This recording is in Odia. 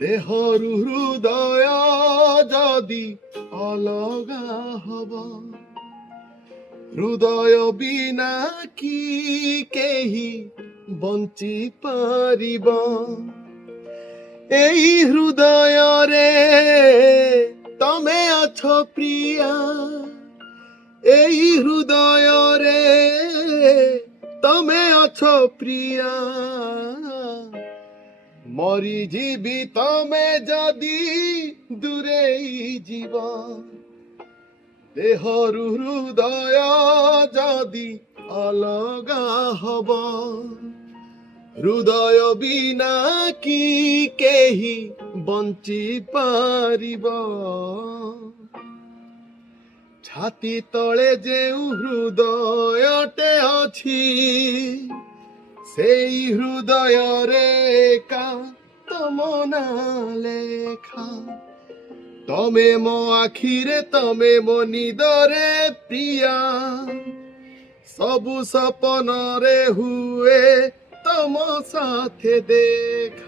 ଦେହରୁ ହୃଦୟ ଯଦି ଅଲଗା ହବ, ହୃଦୟ ବିନା କି କେହି ବଞ୍ଚି ପାରିବ। ଏଇ ହୃଦୟରେ ତମେ ଅଛ ପ୍ରିୟା, ଏଇ ହୃଦୟରେ ତମେ ଅଛ ପ୍ରିୟା। ମରିଯିବି ତମେ ଯଦି ଦୂରେଇ ଯିବ, ଦେହରୁ ହୃଦୟ ଯଦି ଅଲଗା ହବ, ହୃଦୟ ବିନା କି କେହି ବଞ୍ଚି ପାରିବ। ଛାତି ତଳେ ଯେଉଁ ହୃଦୟଟେ ଅଛି, ସେଇ ହୃଦୟରେ ଏକା ତମ ନାଁ ଲେଖା। ତମେ ମୋ ଆଖିରେ, ତମେ ମୋ ନିଦରେ ପ୍ରିୟା, ସବୁ ସପନରେ ହୁଏ ତମ ସାଥେ ଦେଖା।